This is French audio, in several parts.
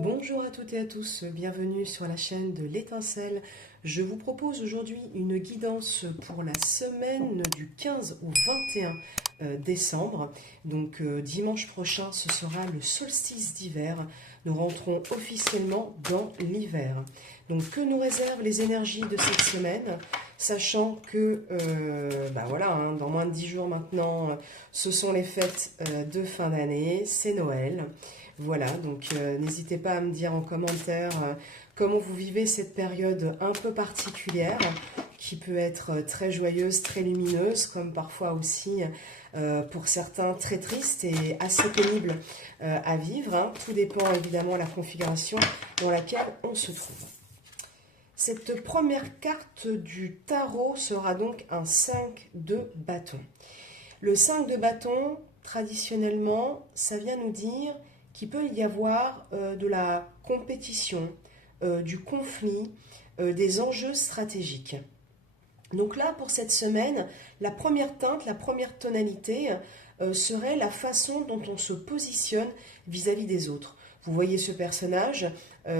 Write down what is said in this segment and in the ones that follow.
Bonjour à toutes et à tous, bienvenue sur la chaîne de l'étincelle. Je vous propose aujourd'hui une guidance pour la semaine du 15 au 21 décembre. Donc dimanche prochain, ce sera le solstice d'hiver. Nous rentrons officiellement dans l'hiver. Donc que nous réservent les énergies de cette semaine, sachant que dans moins de 10 jours maintenant, ce sont les fêtes de fin d'année, c'est Noël. Voilà, donc n'hésitez pas à me dire en commentaire comment vous vivez cette période un peu particulière, qui peut être très joyeuse, très lumineuse, comme parfois aussi pour certains très triste et assez pénible à vivre, hein. Tout dépend évidemment de la configuration dans laquelle on se trouve. Cette première carte du tarot sera donc un 5 de bâton. Le 5 de bâton, traditionnellement, ça vient nous dire qu'il peut y avoir de la compétition, du conflit, des enjeux stratégiques. Donc là, pour cette semaine, la première teinte, la première tonalité serait la façon dont on se positionne vis-à-vis des autres. Vous voyez ce personnage,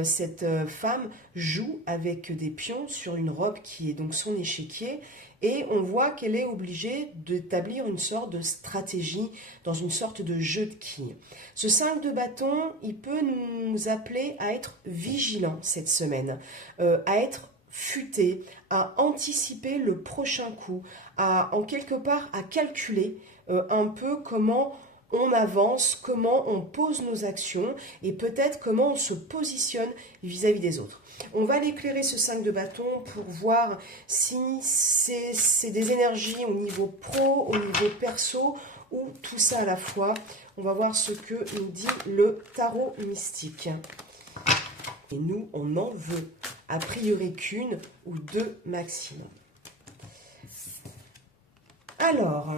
cette femme joue avec des pions sur une robe qui est donc son échiquier, et on voit qu'elle est obligée d'établir une sorte de stratégie dans une sorte de jeu de quilles. Ce 5 de bâton, il peut nous appeler à être vigilants cette semaine, à être futé, à anticiper le prochain coup, en quelque part à calculer un peu comment on avance, comment on pose nos actions et peut-être comment on se positionne vis-à-vis des autres. On va l'éclairer ce 5 de bâton pour voir si c'est des énergies au niveau pro, au niveau perso ou tout ça à la fois. On va voir ce que nous dit le tarot mystique. Et nous, on en veut a priori qu'une ou deux maximum. Alors,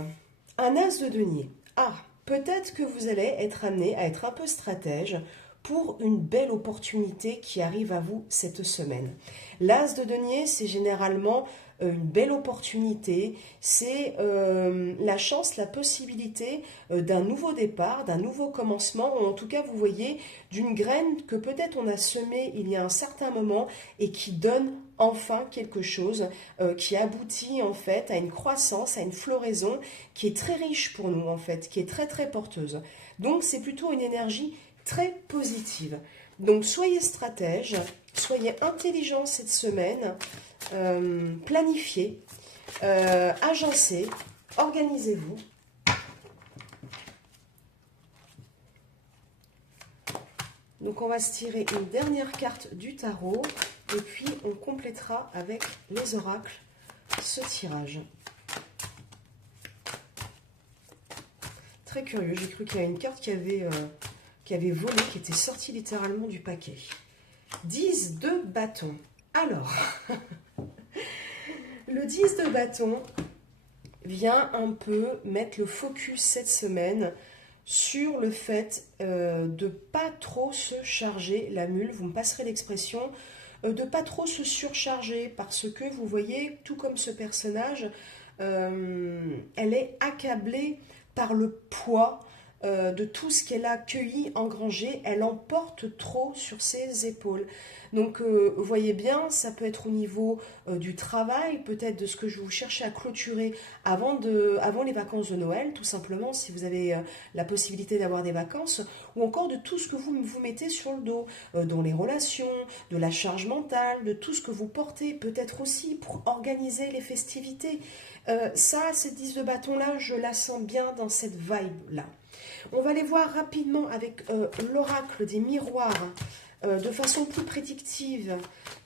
un as de denier. Ah, peut-être que vous allez être amené à être un peu stratège pour une belle opportunité qui arrive à vous cette semaine. L'as de denier, c'est généralement une belle opportunité, c'est la chance, la possibilité d'un nouveau départ, d'un nouveau commencement, ou en tout cas, vous voyez, d'une graine que peut-être on a semée il y a un certain moment et qui donne enfin quelque chose, qui aboutit en fait à une croissance, à une floraison qui est très riche pour nous en fait, qui est très très porteuse. Donc c'est plutôt une énergie très positive. Donc soyez stratège, soyez intelligent cette semaine, planifiez, agencez, organisez-vous. Donc on va se tirer une dernière carte du tarot et puis on complétera avec les oracles ce tirage. Très curieux, j'ai cru qu'il y avait une carte qui avait volé, qui était sortie littéralement du paquet. 10 de bâton. Alors, le 10 de bâton vient un peu mettre le focus cette semaine sur le fait de ne pas trop se charger la mule, vous me passerez l'expression, de ne pas trop se surcharger parce que vous voyez, tout comme ce personnage, elle est accablée par le poids de tout ce qu'elle a cueilli, engrangé, elle emporte trop sur ses épaules. Donc vous voyez bien, ça peut être au niveau du travail, peut-être de ce que je vous cherchais à clôturer avant les vacances de Noël, tout simplement, si vous avez la possibilité d'avoir des vacances, ou encore de tout ce que vous mettez sur le dos, dans les relations, de la charge mentale, de tout ce que vous portez, peut-être aussi pour organiser les festivités. Cette 10 de bâton-là, je la sens bien dans cette vibe-là. On va les voir rapidement avec l'oracle des miroirs, de façon plus prédictive,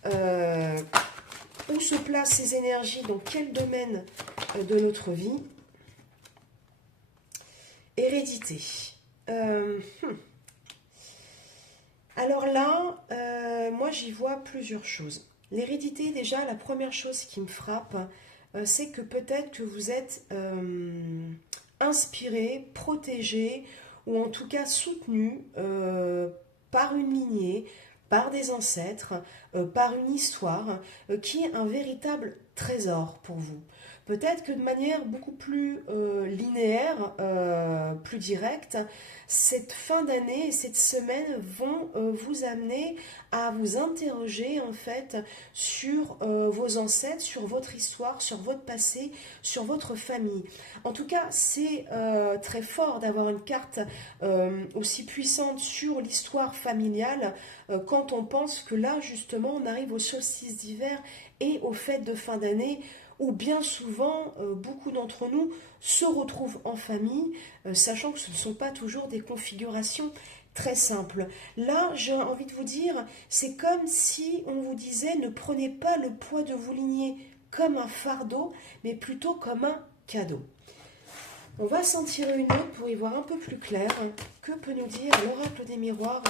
où se placent ces énergies, dans quel domaine de notre vie. Hérédité. Alors là, moi j'y vois plusieurs choses. L'hérédité, déjà, la première chose qui me frappe, c'est que peut-être que vous êtes inspiré, protégé, ou en tout cas soutenu par une lignée, par des ancêtres, par une histoire qui est un véritable trésor pour vous. Peut-être que de manière beaucoup plus linéaire, plus directe, cette fin d'année et cette semaine vont vous amener à vous interroger en fait sur vos ancêtres, sur votre histoire, sur votre passé, sur votre famille. En tout cas, c'est très fort d'avoir une carte aussi puissante sur l'histoire familiale quand on pense que là, justement, on arrive au solstice d'hiver et aux fêtes de fin d'année où bien souvent, beaucoup d'entre nous se retrouvent en famille, sachant que ce ne sont pas toujours des configurations très simples. Là, j'ai envie de vous dire, c'est comme si on vous disait ne prenez pas le poids de vos lignées comme un fardeau, mais plutôt comme un cadeau. On va s'en tirer une autre pour y voir un peu plus clair. Que peut nous dire l'oracle des miroirs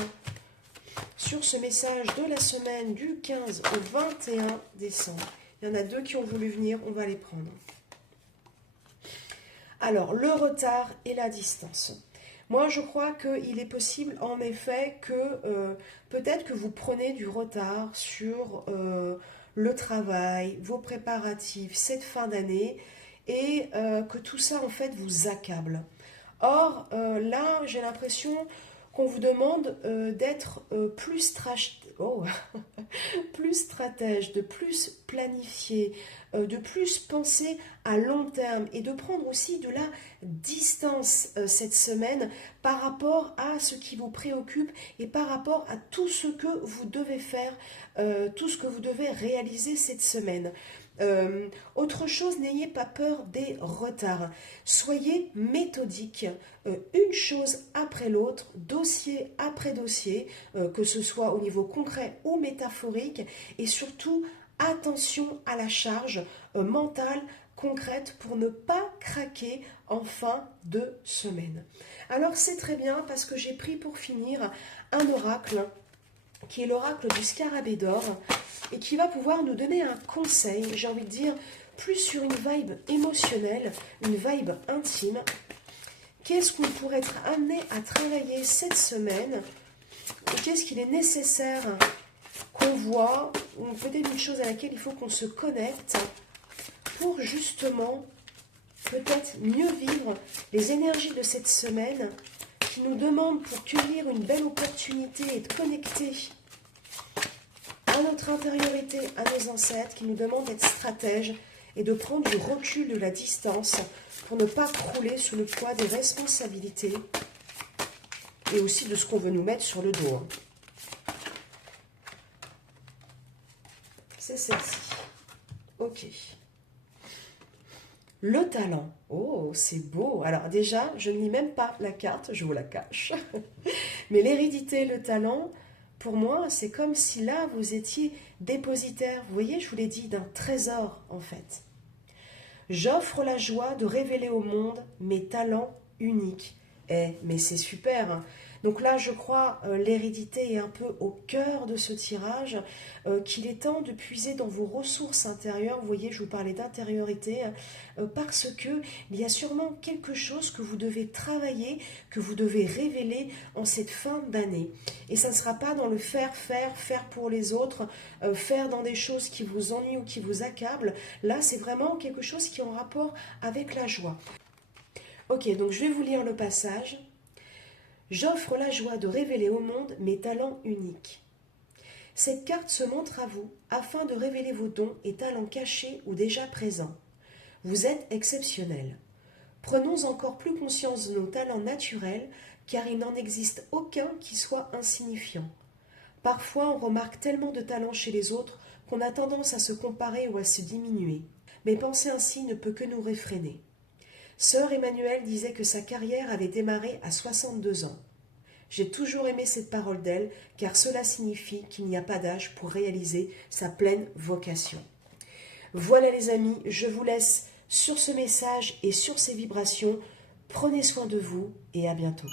sur ce message de la semaine du 15 au 21 décembre? Il y en a deux qui ont voulu venir, on va les prendre. Alors, le retard et la distance. Moi, je crois qu'il est possible, en effet, que peut-être que vous prenez du retard sur le travail, vos préparatifs, cette fin d'année, et que tout ça, en fait, vous accable. Or, là, j'ai l'impression qu'on vous demande d'être plus stratège, de plus planifier, de plus penser à long terme et de prendre aussi de la distance cette semaine par rapport à ce qui vous préoccupe et par rapport à tout ce que vous devez faire, tout ce que vous devez réaliser cette semaine. Autre chose, n'ayez pas peur des retards. Soyez méthodique, une chose après l'autre, dossier après dossier, que ce soit au niveau concret ou métaphorique, et surtout attention à la charge mentale concrète pour ne pas craquer en fin de semaine. Alors c'est très bien parce que j'ai pris pour finir un oracle qui est l'oracle du scarabée d'or et qui va pouvoir nous donner un conseil, j'ai envie de dire, plus sur une vibe émotionnelle, une vibe intime. Qu'est-ce qu'on pourrait être amené à travailler cette semaine? Qu'est-ce qu'il est nécessaire qu'on voit, ou peut-être une chose à laquelle il faut qu'on se connecte pour justement peut-être mieux vivre les énergies de cette semaine qui nous demandent pour cueillir une belle opportunité et de connecter à notre intériorité, à nos ancêtres, qui nous demandent d'être stratèges et de prendre du recul, de la distance pour ne pas crouler sous le poids des responsabilités et aussi de ce qu'on veut nous mettre sur le dos. C'est celle-ci. Ok. Le talent. Oh, c'est beau. Alors déjà, je ne lis même pas la carte, je vous la cache. Mais l'hérédité, le talent, pour moi, c'est comme si là, vous étiez dépositaire, vous voyez, je vous l'ai dit, d'un trésor, en fait. J'offre la joie de révéler au monde mes talents uniques. Mais c'est super, hein. Donc là, je crois, l'hérédité est un peu au cœur de ce tirage, qu'il est temps de puiser dans vos ressources intérieures. Vous voyez, je vous parlais d'intériorité, parce que il y a sûrement quelque chose que vous devez travailler, que vous devez révéler en cette fin d'année. Et ça ne sera pas dans le faire pour les autres, faire dans des choses qui vous ennuient ou qui vous accablent. Là, c'est vraiment quelque chose qui est en rapport avec la joie. Ok, donc je vais vous lire le passage. J'offre la joie de révéler au monde mes talents uniques. Cette carte se montre à vous afin de révéler vos dons et talents cachés ou déjà présents. Vous êtes exceptionnel. Prenons encore plus conscience de nos talents naturels, car il n'en existe aucun qui soit insignifiant. Parfois, on remarque tellement de talents chez les autres qu'on a tendance à se comparer ou à se diminuer. Mais penser ainsi ne peut que nous réfréner. Sœur Emmanuelle disait que sa carrière avait démarré à 62 ans. J'ai toujours aimé cette parole d'elle, car cela signifie qu'il n'y a pas d'âge pour réaliser sa pleine vocation. Voilà les amis, je vous laisse sur ce message et sur ces vibrations. Prenez soin de vous et à bientôt.